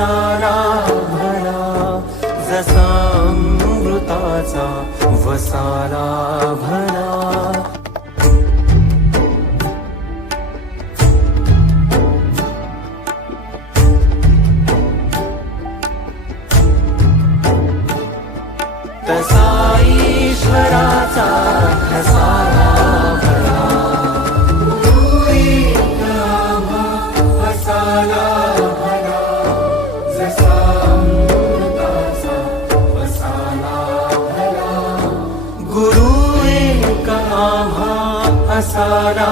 असारा भरा जसा अमृताचा वसारा भरा. तसा ईश्वराचा गुरु एक आम्हा असारा